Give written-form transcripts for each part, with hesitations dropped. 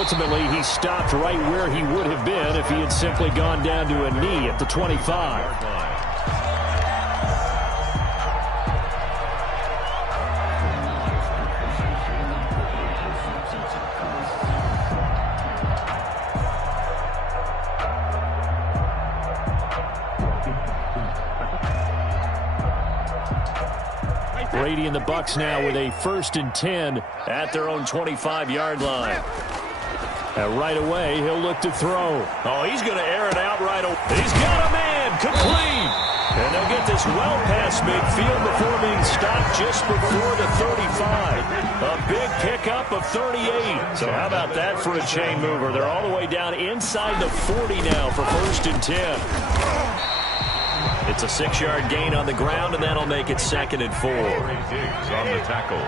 Ultimately, he stopped right where he would have been if he had simply gone down to a knee at the 25. Brady and the Bucs now with a 1st and 10 at their own 25-yard line. And right away, he'll look to throw. Oh, he's going to air it out right away. He's got a man, complete. And they'll get this well past midfield before being stopped just before the 35. A big pickup of 38. So how about that for a chain mover? They're all the way down inside the 40 now for 1st and 10. It's a 6-yard gain on the ground, and that'll make it 2nd and 4. Diggs on the tackle.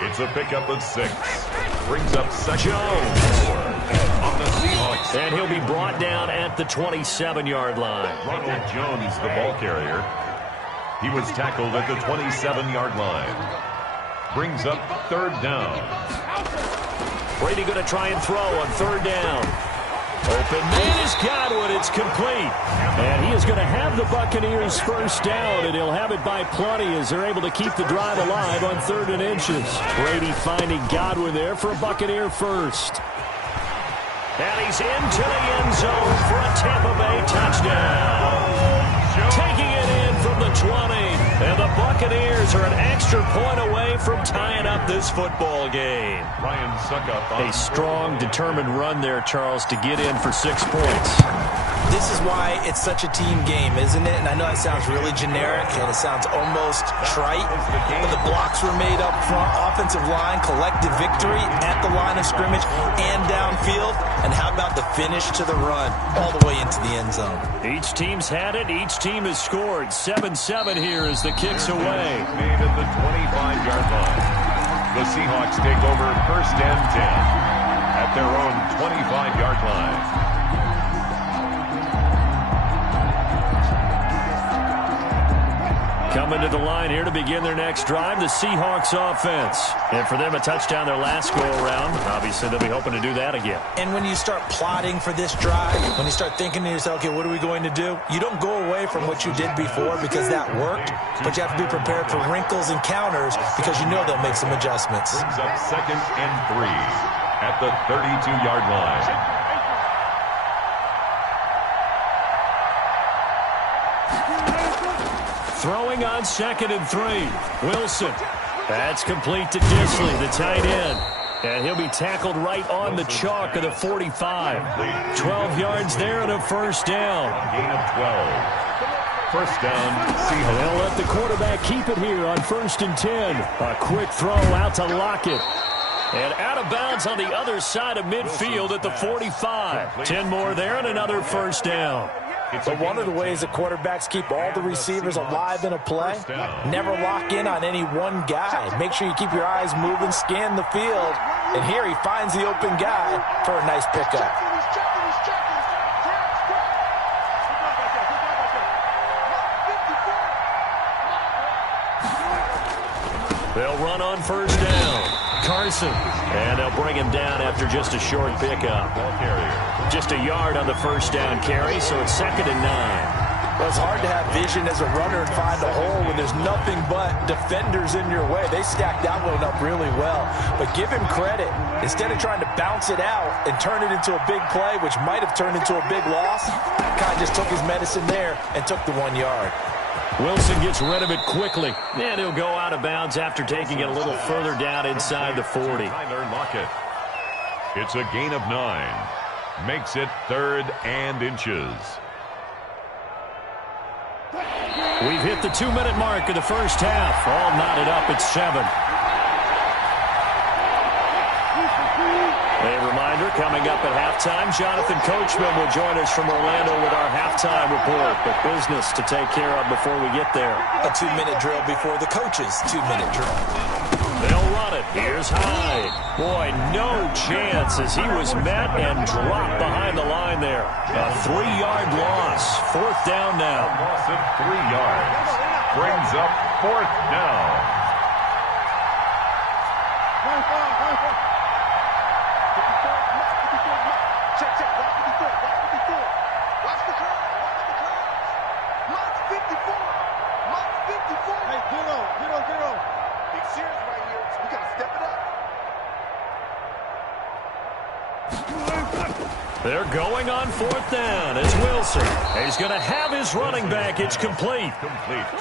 It's a pickup of 6. Brings up Jones on the Seahawks. And he'll be brought down at the 27-yard line. Ronald Jones, the ball carrier. He was tackled at the 27-yard line. Brings up 3rd down. Brady going to try and throw on 3rd down. Open man is Godwin. It's complete. And he is going to have the Buccaneers 1st down, and he'll have it by plenty as they're able to keep the drive alive on 3rd and inches. Brady finding Godwin there for a Buccaneer 1st. And he's into the end zone for a Tampa Bay touchdown. Taking it in from the 20. And the Buccaneers are an extra point away from tying up this football game. Ryan Suckup. A strong, determined run there, Charles, to get in for 6 points. This is why it's such a team game, isn't it? And I know that sounds really generic and it sounds almost trite, but the blocks were made up front, offensive line, collective victory at the line of scrimmage and downfield. And how about the finish to the run all the way into the end zone? Each team's had it. Each team has scored. 7-7 here as the kick's away. Made at the 25-yard line. The Seahawks take over 1st and 10 at their own 25-yard line. Coming to the line here to begin their next drive, the Seahawks offense. And for them, a touchdown their last go-around. Obviously, they'll be hoping to do that again. And when you start plotting for this drive, when you start thinking to yourself, okay, what are we going to do? You don't go away from what you did before because that worked, but you have to be prepared for wrinkles and counters because you know they'll make some adjustments. Brings up 2nd and 3 at the 32-yard line. Throwing on 2nd and 3. Wilson. That's complete to Disley, the tight end. And he'll be tackled right on the chalk of the 45. 12 yards there and a 1st down. Gain of 12. 1st down, Seahawks. And they'll let the quarterback keep it here on 1st and 10. A quick throw out to Lockett. And out of bounds on the other side of midfield at the 45. 10 more there and another 1st down. But one of the ways that quarterbacks keep all the receivers alive in a play, never lock in on any one guy. Make sure you keep your eyes moving, scan the field. And here he finds the open guy for a nice pickup. They'll run on 1st down. Carson. And they'll bring him down after just a short pickup. Just a yard on the 1st down carry, so it's 2nd and 9. Well, it's hard to have vision as a runner and find a hole when there's nothing but defenders in your way. They stacked that one up really well. But give him credit. Instead of trying to bounce it out and turn it into a big play, which might have turned into a big loss, kind of just took his medicine there and took the 1 yard. Wilson gets rid of it quickly. And he'll go out of bounds after taking it a little further down inside the 40. It's a gain of 9. Makes it 3rd and inches. We've hit the 2-minute mark of the 1st half. All knotted up at 7. A reminder, coming up at halftime, Jonathan Coachman will join us from Orlando with our halftime report. But business to take care of before we get there. A 2-minute drill before the coach's 2-minute drill. They'll run it. Here's Hyde. Boy, no chance as he was met and dropped behind the line there. A 3-yard loss. 4th down now. Loss of 3 yards. Brings up 4th down. They're going on 4th down. It's Wilson. He's going to have his running back. It's complete.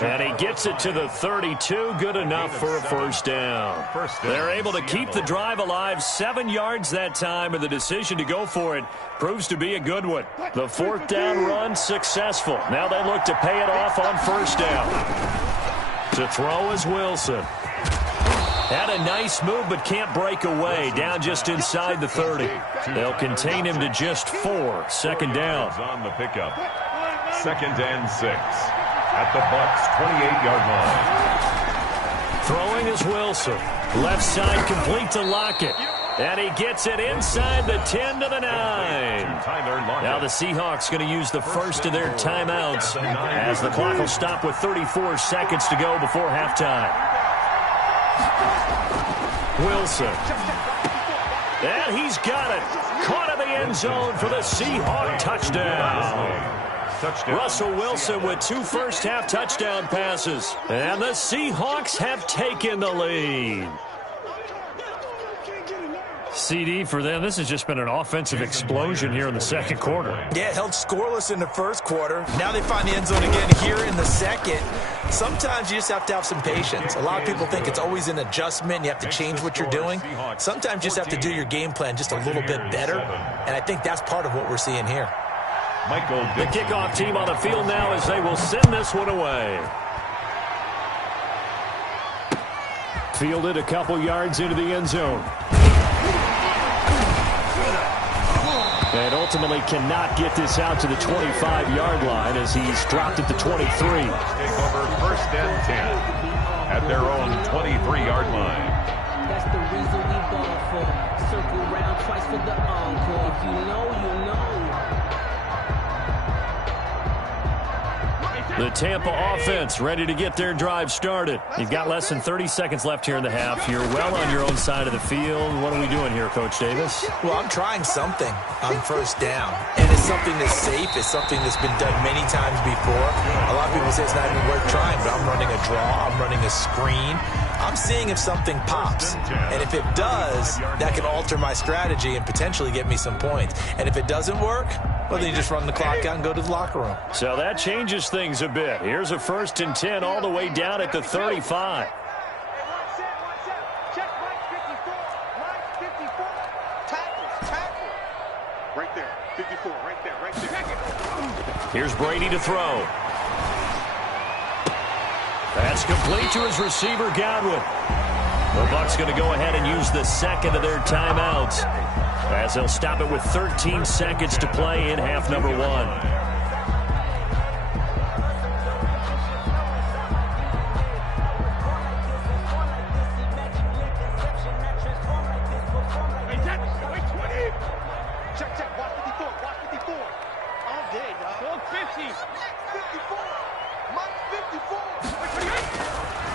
And he gets it to the 32. Good enough for a first down. They're able to keep the drive alive. 7 yards that time, and the decision to go for it proves to be a good one. The 4th down run successful. Now they look to pay it off on first down. To throw is Wilson. Had a nice move, but can't break away. Down just inside the 30. They'll contain him to just 4. Second down. On the pickup. 2nd and 6. At the Bucs' 28-yard line. Throwing is Wilson. Left side complete to Lockett. And he gets it inside the 10 to the 9. Now the Seahawks going to use the first of their timeouts as the clock will stop with 34 seconds to go before halftime. Wilson. And he's got it. Caught in the end zone for the Seahawk touchdown. Russell Wilson with 2 first-half touchdown passes. And the Seahawks have taken the lead. CD for them. This has just been an offensive explosion here in the second quarter. Yeah, held scoreless in the first quarter. Now they find the end zone again here in the second. Sometimes you just have to have some patience. A lot of people think it's always an adjustment. You have to change what you're doing. Sometimes you just have to do your game plan just a little bit better. And I think that's part of what we're seeing here. The kickoff team on the field now as they will send this one away. Fielded a couple yards into the end zone. And ultimately cannot get this out to the 25-yard line as he's dropped at the 23. Take over 1st and 10 at their own 23-yard line. That's the reason we ball for. Circle round twice for the encore. If you know, you know. The Tampa offense ready to get their drive started. You've got less than 30 seconds left here in the half. You're well on your own side of the field. What are we doing here, Coach Davis? Well, I'm trying something on first down. And it's something that's safe. It's something that's been done many times before. A lot of people say it's not even worth trying, but I'm running a draw. I'm running a screen. I'm seeing if something pops. And if it does, that can alter my strategy and potentially get me some points. And if it doesn't work, well, then you just run the clock out and go to the locker room. So that changes things a bit. Here's a 1st and 10 all the way down at the 35. Right there, 54, right there. Here's Brady to throw. That's complete to his receiver, Godwin. The Bucs going to go ahead and use the second of their timeouts as they'll stop it with 13 seconds to play in half number 1.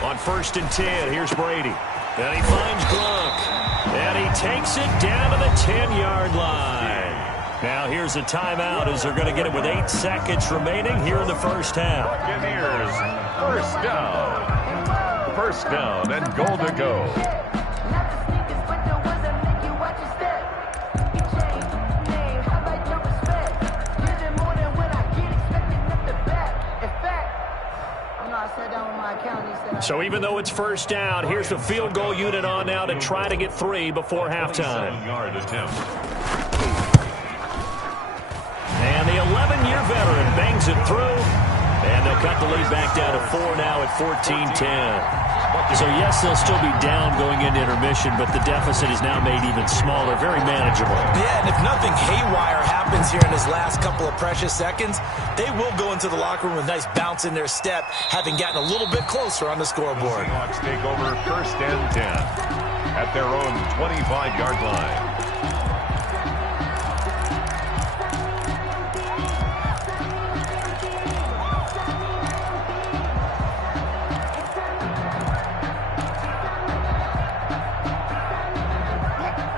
On 1st and 10, here's Brady. And he finds Gronk. And he takes it down to the 10-yard line. Now here's a timeout as they're going to get it with 8 seconds remaining here in the first half. Buccaneers, first down and goal to go. So even though it's first down, here's the field goal unit on now to try to get 3 before halftime. And the 11-year veteran bangs it through. And they'll cut the lead back down to 4 now at 14-10. So, yes, they'll still be down going into intermission, but the deficit is now made even smaller, very manageable. Yeah, and if nothing haywire happens here in his last couple of precious seconds, they will go into the locker room with a nice bounce in their step, having gotten a little bit closer on the scoreboard. Seahawks take over 1st and 10 at their own 25-yard line.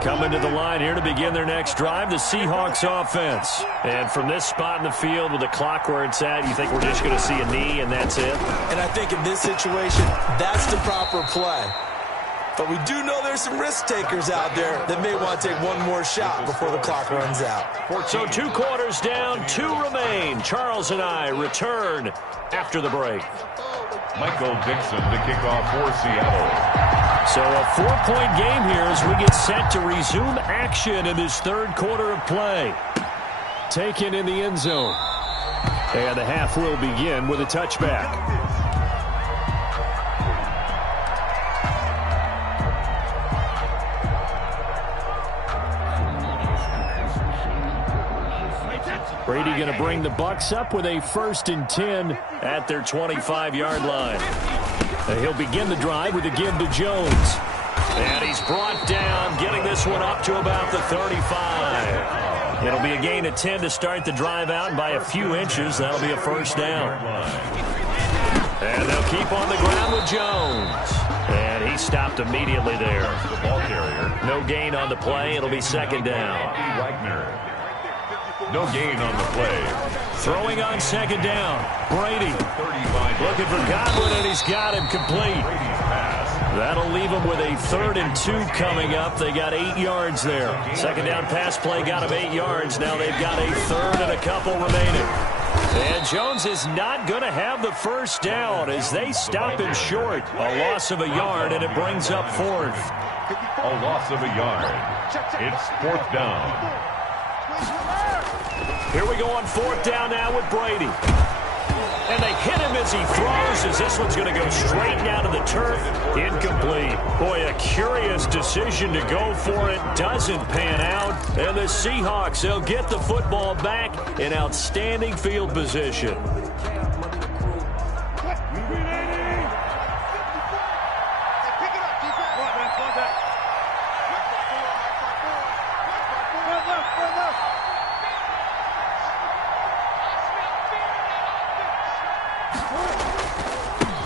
Coming to the line here to begin their next drive, the Seahawks offense. And from this spot in the field with the clock where it's at, you think we're just going to see a knee and that's it? And I think in this situation, that's the proper play. But we do know there's some risk takers out there that may want to take one more shot before the clock runs out. So 2 quarters down, 2 remain. Charles and I return after the break. Michael Dixon to kick off for Seattle. So a 4-point game here as we get set to resume action in this 3rd quarter of play. Taken in the end zone. And the half will begin with a touchback. Brady going to bring the Bucs up with a 1st and 10 at their 25-yard line. And he'll begin the drive with a give to Jones. And he's brought down, getting this one up to about the 35. It'll be a gain of 10 to start the drive out, and by a few inches, that'll be a 1st down. And they'll keep on the ground with Jones. And he stopped immediately there. The ball carrier. No gain on the play. It'll be 2nd down. Wagner. No gain on the play. Throwing on 2nd down. Brady looking for Godwin, and he's got him complete. That'll leave him with a 3rd and 2 coming up. They got 8 yards there. 2nd down pass play got him 8 yards. Now they've got a 3rd and a couple remaining. And Jones is not going to have the 1st down as they stop him short. A loss of a yard, and it brings up 4th. A loss of a yard. It's 4th down. Here we go on 4th down now with Brady. And they hit him as he throws, as this one's going to go straight down to the turf. Incomplete. Boy, a curious decision to go for it. Doesn't pan out. And the Seahawks, they'll get the football back in outstanding field position.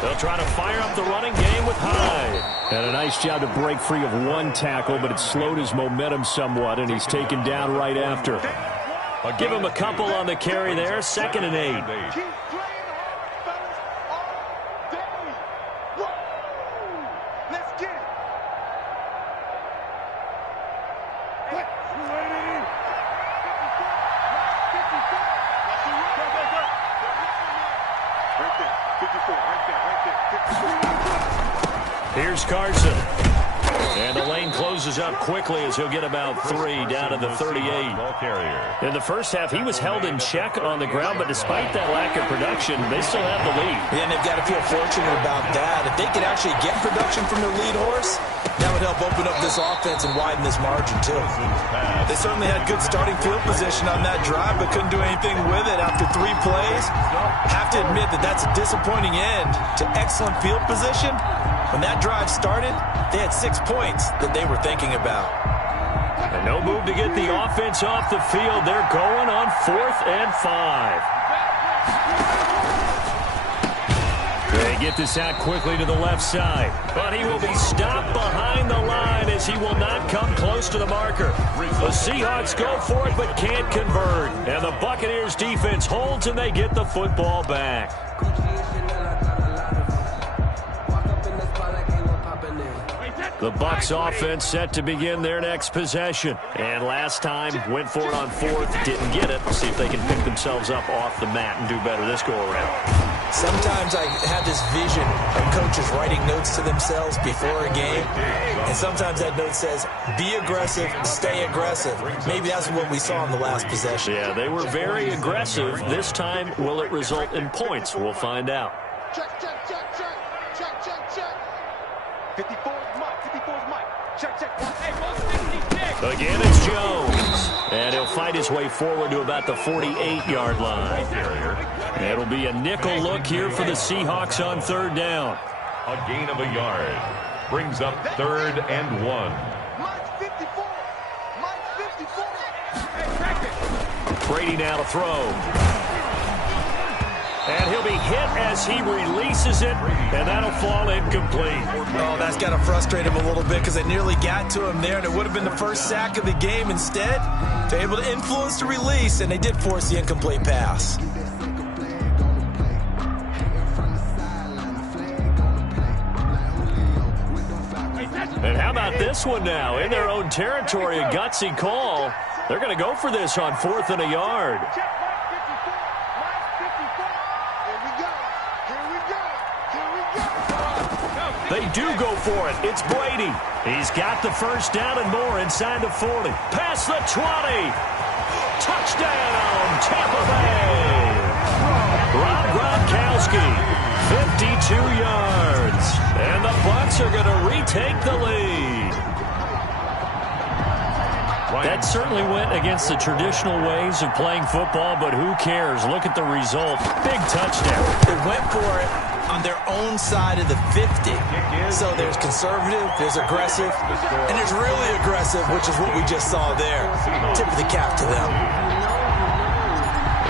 They'll try to fire up the running game with Hyde. And a nice job to break free of 1 tackle, but it slowed his momentum somewhat, and he's taken down right after. I'll give him a couple on the carry there. 2nd and 8. Here's Carson. And the lane closes up quickly as he'll get about 3 down to the 38. In the first half, he was held in check on the ground, but despite that lack of production, they still have the lead. Yeah, and they've got to feel fortunate about that. If they could actually get production from their lead horse, that would help open up this offense and widen this margin, too. They certainly had good starting field position on that drive, but couldn't do anything with it after 3 plays. Have to admit that that's a disappointing end to excellent field position. When that drive started, they had 6 points that they were thinking about. And no move to get the offense off the field. They're going on 4th and 5. They get this out quickly to the left side. But he will be stopped behind the line as he will not come close to the marker. The Seahawks go for it but can't convert. And the Buccaneers defense holds and they get the football back. The Bucs offense set to begin their next possession. And last time, went for it on 4th, didn't get it. See if they can pick themselves up off the mat and do better this go-around. Sometimes I have this vision of coaches writing notes to themselves before a game. And sometimes that note says, be aggressive, stay aggressive. Maybe that's what we saw in the last possession. Yeah, they were very aggressive. This time, will it result in points? We'll find out. Check, check, check, check. Check, check, check. 54's Mike. 54's Mike. Check, check. Hey, again, it's Jones. And he'll fight his way forward to about the 48-yard line. It'll be a nickel look here for the Seahawks on 3rd down. A gain of a yard. Brings up 3rd and 1. Mike 54. Mike 54. Hey, check it. Brady now to throw. And he'll be hit as he releases it, and that'll fall incomplete. Oh, that's got to frustrate him a little bit because they nearly got to him there, and it would have been the first sack of the game. Instead, they're able to influence the release, and they did force the incomplete pass. And how about this one now? In their own territory, a gutsy call. They're going to go for this on 4th and a yard. They do go for it. It's Brady. He's got the first down and more inside the 40. Past the 20. Touchdown, Tampa Bay. Rob Gronkowski, 52 yards. And the Bucs are going to retake the lead. That certainly went against the traditional ways of playing football, but who cares? Look at the result. Big touchdown. They went for it on their own side of the 50. So there's conservative, there's aggressive, and there's really aggressive, which is what we just saw there. Tip of the cap to them.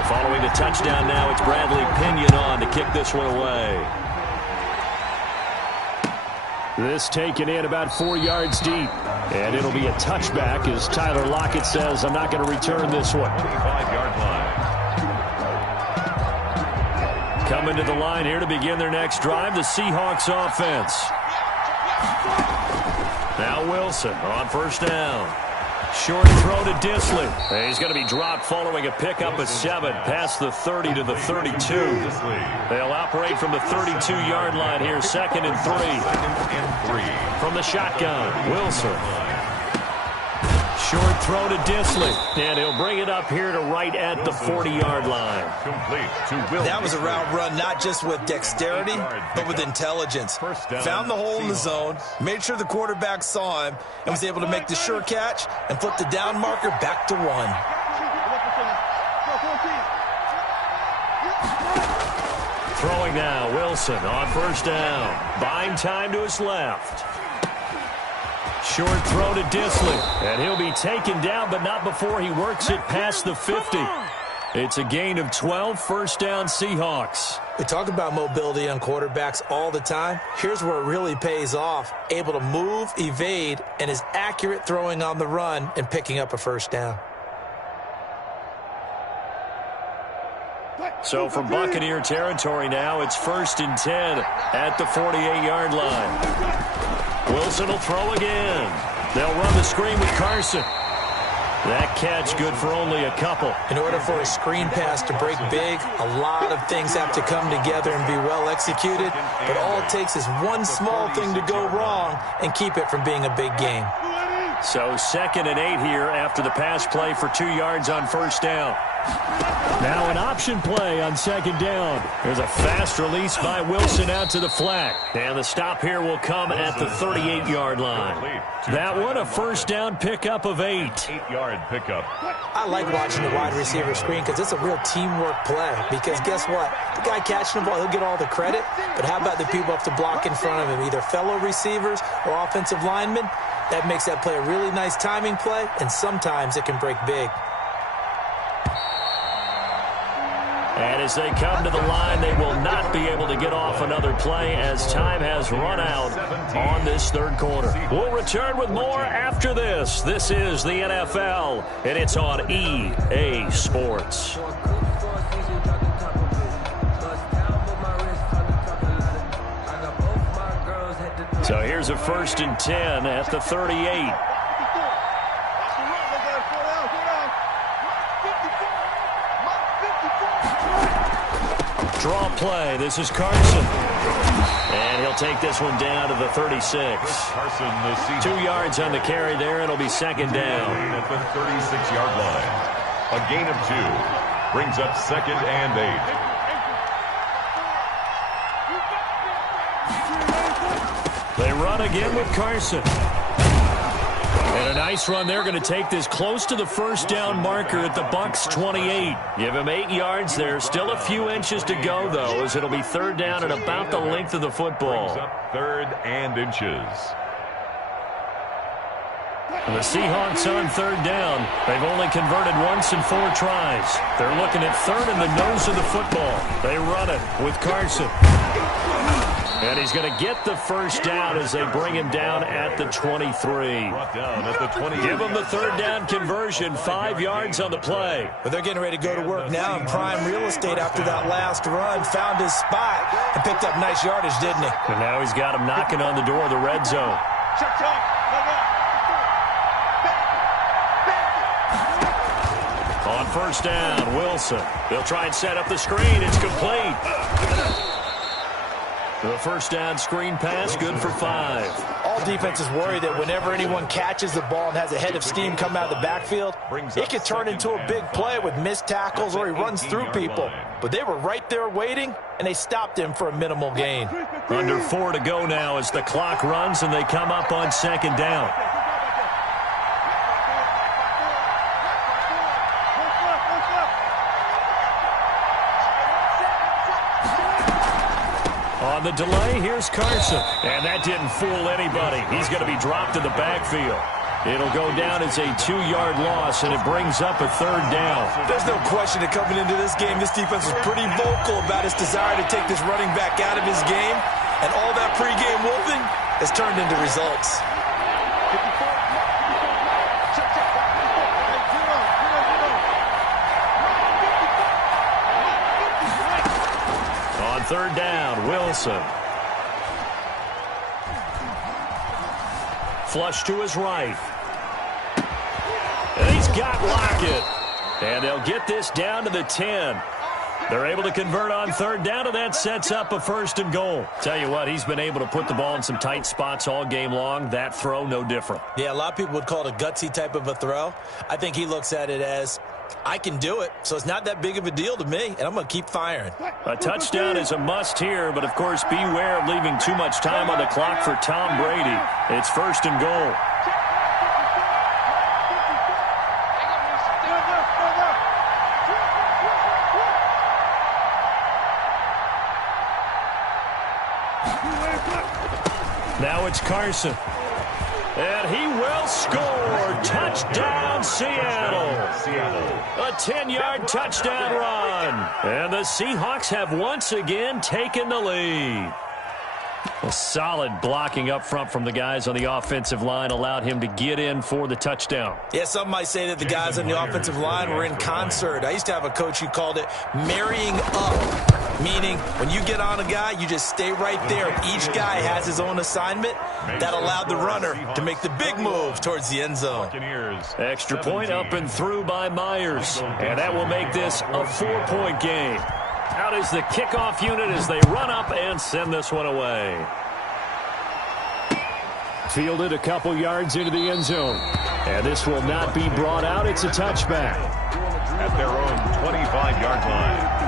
Following the touchdown now, it's Bradley Pinion on to kick this one away. This taken in about 4 yards deep. And it'll be a touchback as Tyler Lockett says, I'm not going to return this one. 25-yard line. Coming to the line here to begin their next drive, the Seahawks offense. Now Wilson on first down. Short throw to Disley. He's going to be dropped following a pickup of 7 past the 30 to the 32. They'll operate from the 32-yard line here, 2nd and 3. From the shotgun, Wilson. Short throw to Disley, and he'll bring it up here to right at the 40-yard line. Complete to Wilson. That was a route run not just with dexterity, but with intelligence. Found the hole in the zone, made sure the quarterback saw him, and was able to make the sure catch and flip the down marker back to 1. Throwing now, Wilson on first down. Buying time to his left. Short throw to Disley, and he'll be taken down, but not before he works it past the 50. It's a gain of 12, first down Seahawks. We talk about mobility on quarterbacks all the time. Here's where it really pays off. Able to move, evade, and is accurate throwing on the run and picking up a first down. So from Buccaneer territory now, it's 1st and 10 at the 48-yard line. Wilson will throw again. They'll run the screen with Carson. That catch good for only a couple. In order for a screen pass to break big, a lot of things have to come together and be well executed. But all it takes is one small thing to go wrong and keep it from being a big game. So 2nd and 8 here after the pass play for 2 yards on first down. Now an option play on 2nd down. There's a fast release by Wilson out to the flat. And the stop here will come at the 38-yard line. That one a first down pickup of 8. 8-yard pickup. I like watching the wide receiver screen because it's a real teamwork play. Because guess what? The guy catching the ball, he'll get all the credit. But how about the people up to block in front of him, either fellow receivers or offensive linemen? That makes that play a really nice timing play, and sometimes it can break big. And as they come to the line, they will not be able to get off another play as time has run out on this 3rd quarter. We'll return with more after this. This is the NFL, and it's on EA Sports. So here's a 1st and 10 at the 38. Draw play. This is Carson. And he'll take this one down to the 36. Carson, the 2 yards on the carry there. It'll be 2nd down. At the 36-yard line. A gain of 2. Brings up 2nd and 8. They run again with Carson. And a nice run there. Going to take this close to the first down marker at the Bucs 28. Give him 8 yards there. Still a few inches to go, though, as it'll be 3rd down and about the length of the football. Brings up 3rd and inches. And the Seahawks on 3rd down. They've only converted once in 4 tries. They're looking at 3rd in the nose of the football. They run it with Carson. And he's going to get the first down as they bring him down at the 23. Brought down at the 20. Give him the 3rd down conversion, 5 yards on the play. But they're getting ready to go to work now in prime real estate after that last run. Found his spot and picked up nice yardage, didn't he? And now he's got him knocking on the door of the red zone. On first down, Wilson. They'll try and set up the screen. It's complete. The first down screen pass, good for 5. All defenses worry that whenever anyone catches the ball and has a head of steam come out of the backfield, it could turn into a big play with missed tackles or he runs through people. But they were right there waiting, and they stopped him for a minimal gain. Under 4 to go now as the clock runs and they come up on second down. On the delay, here's Carson. And that didn't fool anybody. He's going to be dropped in the backfield. It'll go down as a 2-yard loss, and it brings up a third down. There's no question that coming into this game, this defense was pretty vocal about its desire to take this running back out of his game. And all that pregame wolfing has turned into results. Third down, Wilson. Flush to his right. And he's got Lockett. And they'll get this down to the 10. They're able to convert on third down, and that sets up a first and goal. Tell you what, he's been able to put the ball in some tight spots all game long. That throw, no different. Yeah, a lot of people would call it a gutsy type of a throw. I think he looks at it as, I can do it, so it's not that big of a deal to me, and I'm going to keep firing. A touchdown is a must here, but of course beware of leaving too much time on the clock for Tom Brady. It's first and goal. Now it's Carson. And he will score. Touchdown, Seattle. A 10-yard touchdown run. And the Seahawks have once again taken the lead. A solid blocking up front from the guys on the offensive line allowed him to get in for the touchdown. Yeah, some might say that the guys on the offensive line were in concert. I used to have a coach who called it marrying up, meaning when you get on a guy, you just stay right there. Each guy has his own assignment. That allowed the runner to make the big move towards the end zone. Extra point up and through by Myers. And that will make this a 4-point game. Out is the kickoff unit as they run up and send this one away. Fielded a couple yards into the end zone. And this will not be brought out. It's a touchback. At their own 25-yard line.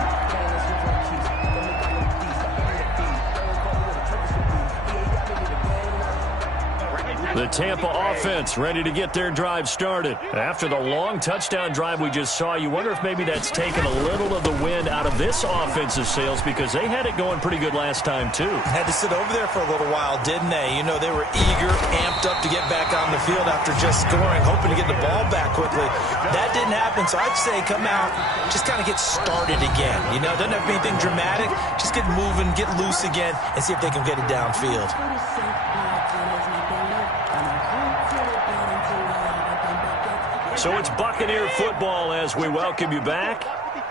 The Tampa offense ready to get their drive started. After the long touchdown drive we just saw, you wonder if maybe that's taken a little of the wind out of this offensive sails because they had it going pretty good last time too. Had to sit over there for a little while, didn't they? You know, they were eager, amped up to get back on the field after just scoring, hoping to get the ball back quickly. That didn't happen, so I'd say come out, just kind of get started again. You know, doesn't have to be anything dramatic. Just get moving, get loose again, and see if they can get it downfield. So it's Buccaneer football as we welcome you back.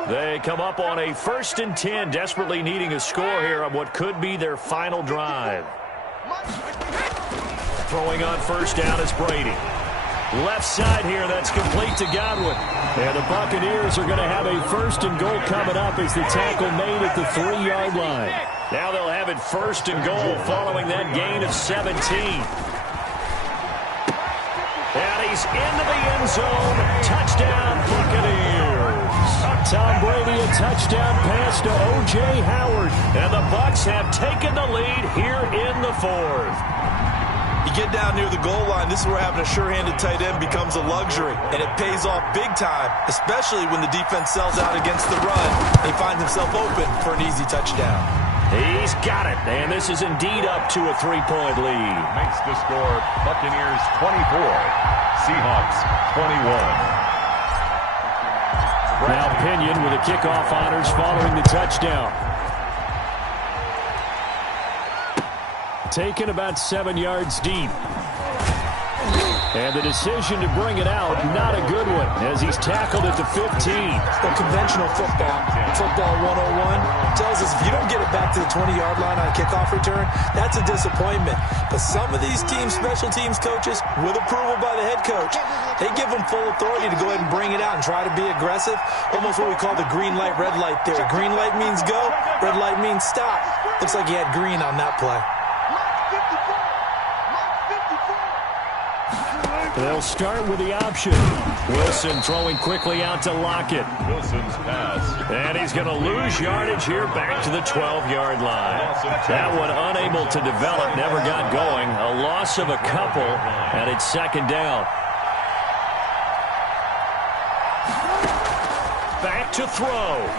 They come up on a 1st and 10, desperately needing a score here on what could be their final drive. Throwing on first down is Brady. Left side here, that's complete to Godwin. And the Buccaneers are going to have a 1st and goal coming up as the tackle made at the 3-yard line. Now they'll have it 1st and goal following that gain of 17. And he's into the end zone. Touchdown, Buccaneers. Tom Brady, a touchdown pass to O.J. Howard. And the Bucs have taken the lead here in the 4th. You get down near the goal line, this is where having a sure-handed tight end becomes a luxury. And it pays off big time, especially when the defense sells out against the run. He finds himself open for an easy touchdown. He's got it, and this is indeed up to a 3-point lead. Makes the score Buccaneers 24, Seahawks 21. Now Pinion with the kickoff honors following the touchdown. Taken about 7 yards deep. And the decision to bring it out, not a good one, as he's tackled at the 15. The conventional football 101, tells us if you don't get it back to the 20-yard line on a kickoff return, that's a disappointment. But some of these special teams coaches, with approval by the head coach, they give them full authority to go ahead and bring it out and try to be aggressive. Almost what we call the green light, red light theory. Green light means go, red light means stop. Looks like he had green on that play. They'll start with the option. Wilson throwing quickly out to Lockett. Wilson's pass. And he's going to lose yardage here back to the 12-yard line. That one unable to develop, never got going. A loss of a couple, and it's second down. Back to throw.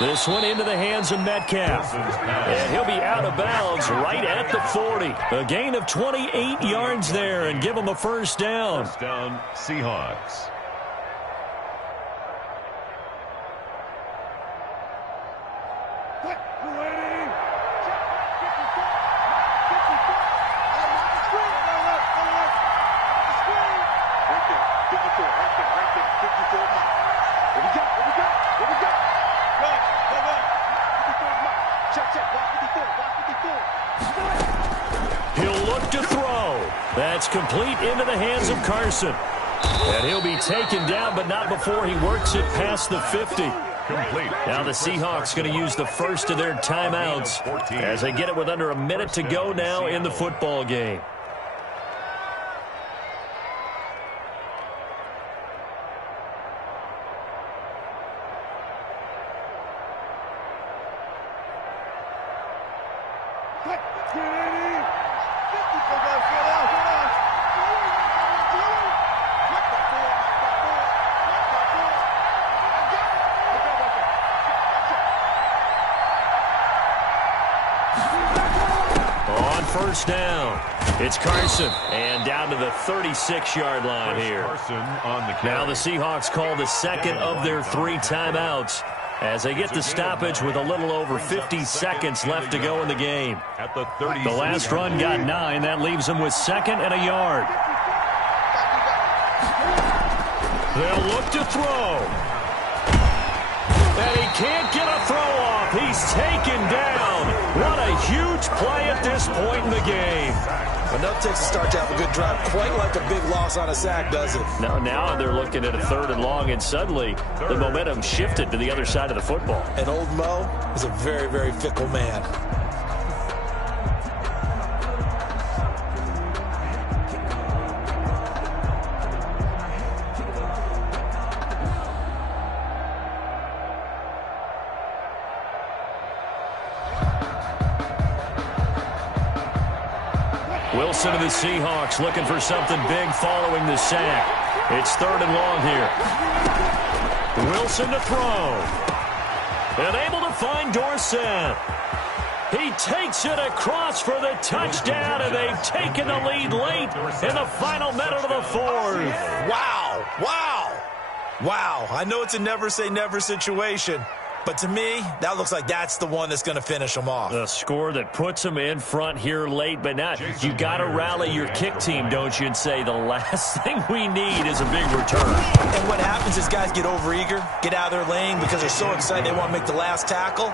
This one into the hands of Metcalf. And he'll be out of bounds right at the 40. A gain of 28 yards there and give him a first down. First down, Seahawks. He'll look to throw. That's complete into the hands of Carson. And he'll be taken down, but not before he works it past the 50. Complete. Now the Seahawks going to use the first of their timeouts as they get it with under a minute to go now in the football game. First down. It's Carson. And down to the 36-yard line here. Now the Seahawks call the second of their 3 timeouts as they get the stoppage with a little over 50 seconds left to go in the game. The last run got 9. That leaves them with second and a yard. They'll look to throw. And he can't get a throw off. He's taken down. What a huge play at this point in the game. Enough takes to start to have a good drive. Quite like a big loss on a sack, does it? Now they're looking at a 3rd and long, and suddenly the momentum shifted to the other side of the football. And old Mo is a very, very fickle man. Wilson of the Seahawks looking for something big following the sack. It's 3rd and long here. Wilson to throw. And able to find Dorsett. He takes it across for the touchdown, and they've taken the lead late in the final minute of the 4th. Wow. Wow. Wow. I know it's a never say never situation, but to me, that looks like that's the one that's going to finish them off. The score that puts them in front here late, but now you got to rally your kick team, don't you, and say the last thing we need is a big return. And what happens is guys get overeager, get out of their lane because they're so excited they want to make the last tackle.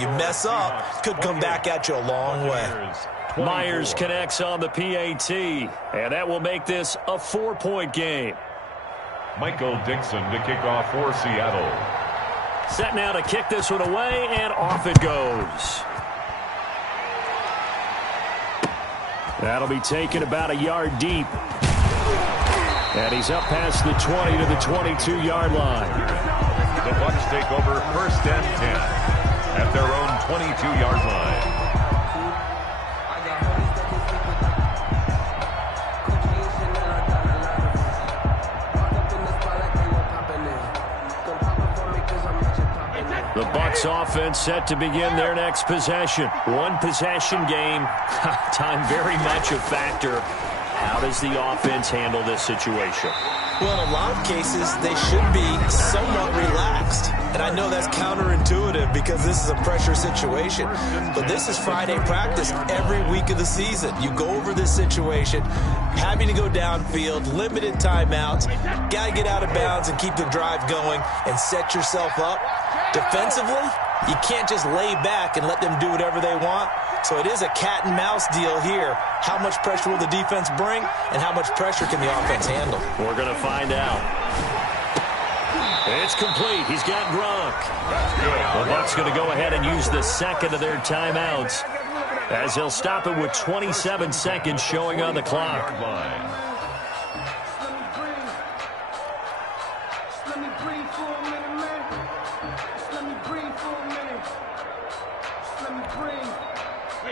You mess up, could come back at you a long way. Myers connects on the PAT, and that will make this a 4-point game. Michael Dixon to kick off for Seattle. Set now to kick this one away, and off it goes. That'll be taken about a yard deep. And he's up past the 20 to the 22-yard line. The Bucs take over 1st and 10 at their own 22-yard line. The Bucs offense set to begin their next possession. One possession game. Time very much a factor. How does the offense handle this situation? Well, in a lot of cases, they should be somewhat relaxed. And I know that's counterintuitive because this is a pressure situation. But this is Friday practice every week of the season. You go over this situation, having to go downfield, limited timeouts, got to get out of bounds and keep the drive going and set yourself up. Defensively, you can't just lay back and let them do whatever they want. So it is a cat and mouse deal here. How much pressure will the defense bring, and how much pressure can the offense handle? We're going to find out. It's complete. He's got Gronk. The Bucs going to go ahead and use the second of their timeouts, as he'll stop it with 27 seconds showing on the clock.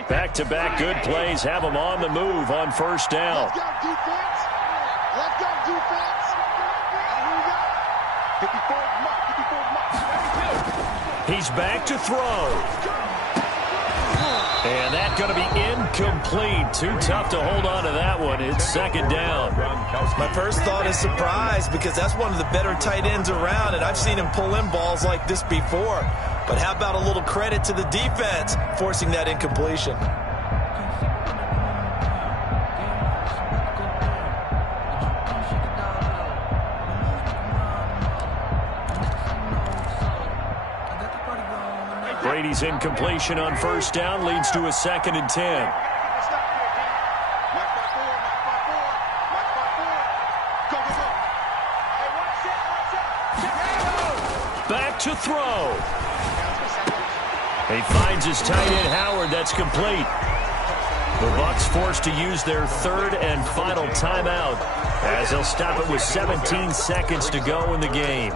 Back-to-back good plays have them on the move on first down. Let's go, defense. Let's go, defense. Here we go. 54's Mike. 54's Mike. He's back to throw. And that's going to be incomplete. Too tough to hold on to that one. It's second down. My first thought is surprise because that's one of the better tight ends around, and I've seen him pull in balls like this before. But how about a little credit to the defense forcing that incompletion? Brady's incompletion on first down leads to a 2nd and 10. Back to throw. He finds his tight end Howard. That's complete. The Bucs forced to use their third and final timeout, as they'll stop it with 17 seconds to go in the game.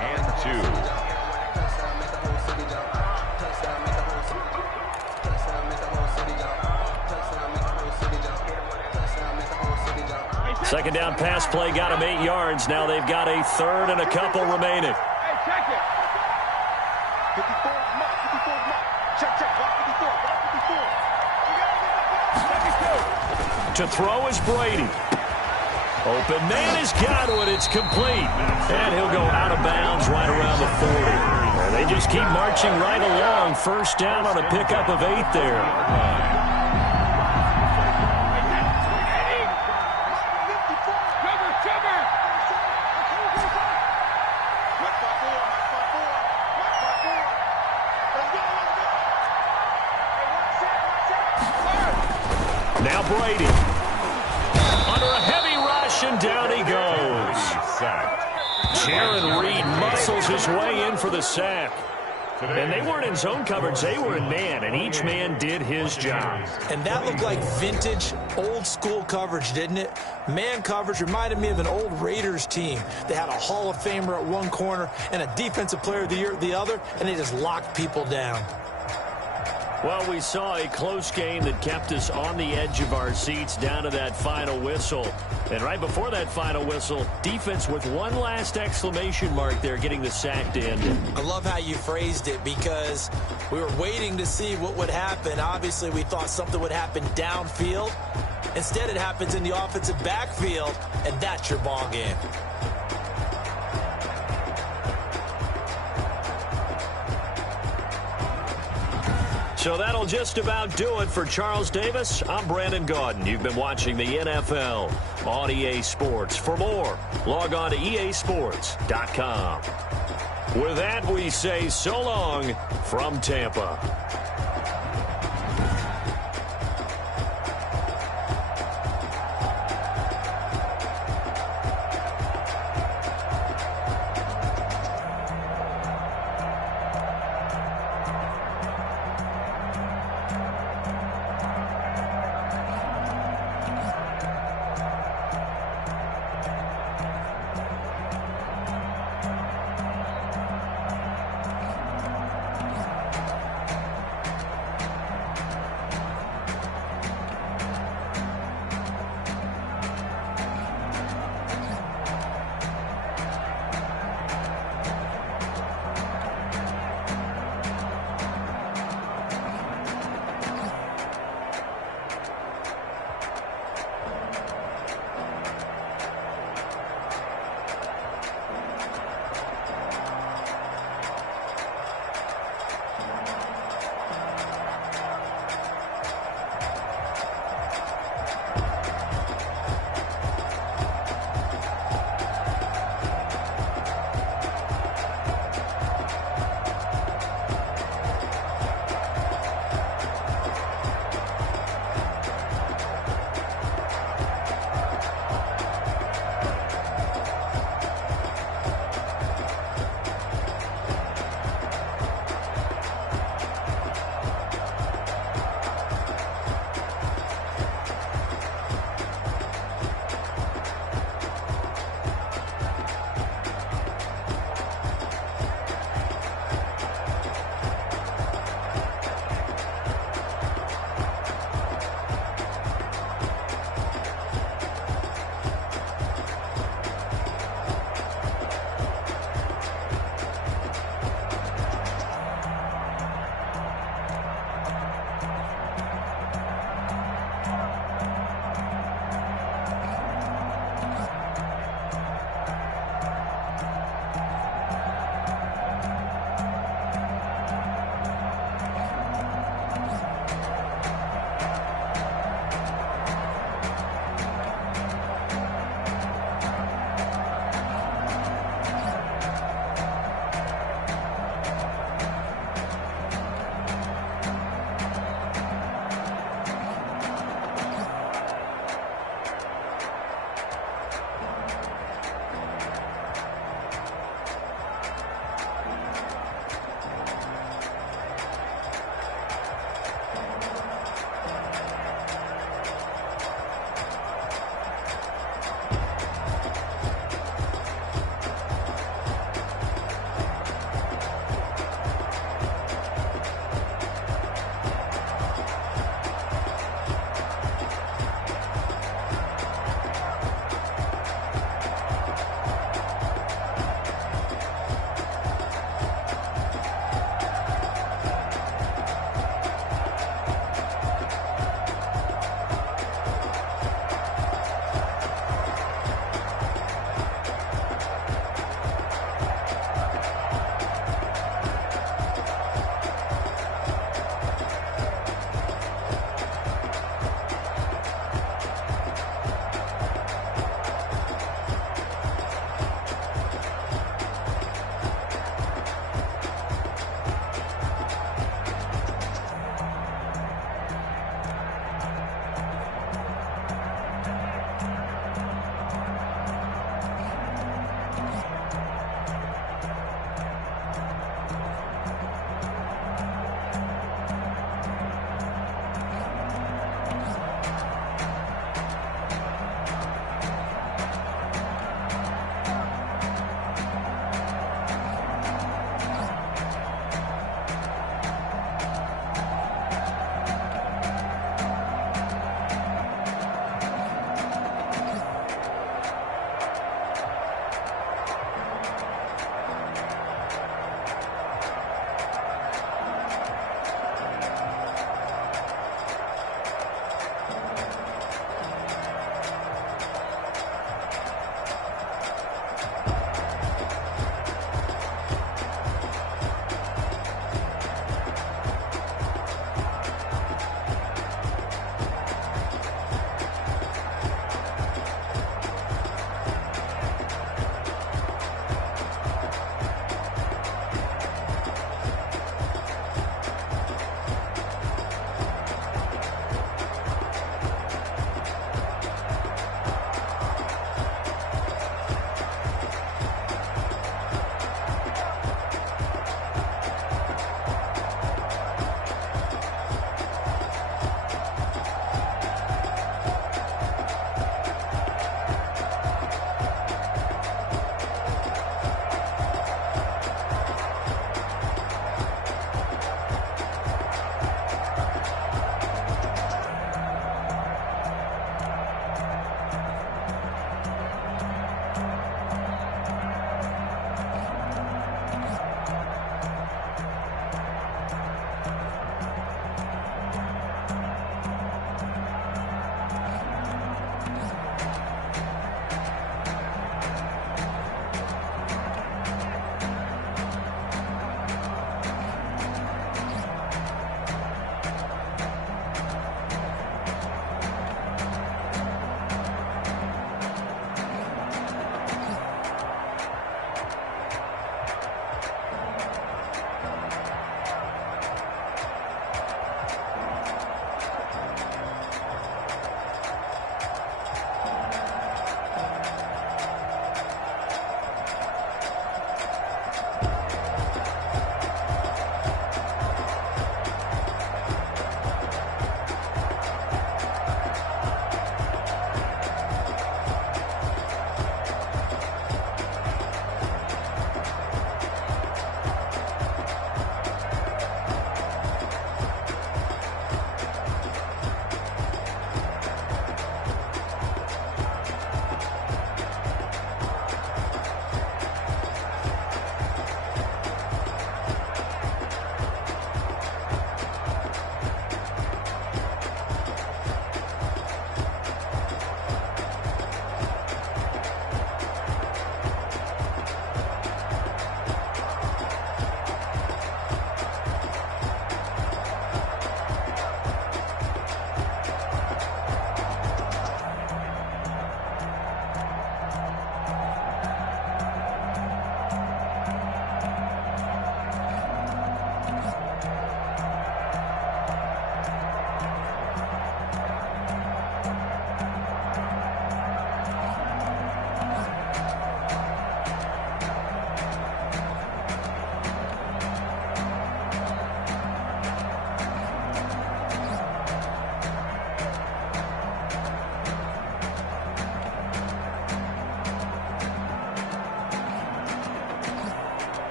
Second down pass play got him 8 yards. Now they've got a third and a couple remaining. To throw is Brady. Open man has got it. It's complete. And he'll go out of bounds right around the 40. And they just keep marching right along. First down on a pickup of 8 there. Now Brady. Under a heavy rush, and down he goes. Jaron Reed muscles his way in for the sack. And they weren't in zone coverage. They were in man, and each man did his job. And that looked like vintage, old-school coverage, didn't it? Man coverage reminded me of an old Raiders team. They had a Hall of Famer at one corner and a Defensive Player of the Year at the other, and they just locked people down. Well, we saw a close game that kept us on the edge of our seats down to that final whistle. And right before that final whistle, defense with one last exclamation mark there, getting the sack to end it. I love how you phrased it because we were waiting to see what would happen. Obviously, we thought something would happen downfield. Instead, it happens in the offensive backfield, and that's your ball game. So that'll just about do it for Charles Davis. I'm Brandon Gaudin. You've been watching the NFL on EA Sports. For more, log on to easports.com. With that, we say so long from Tampa.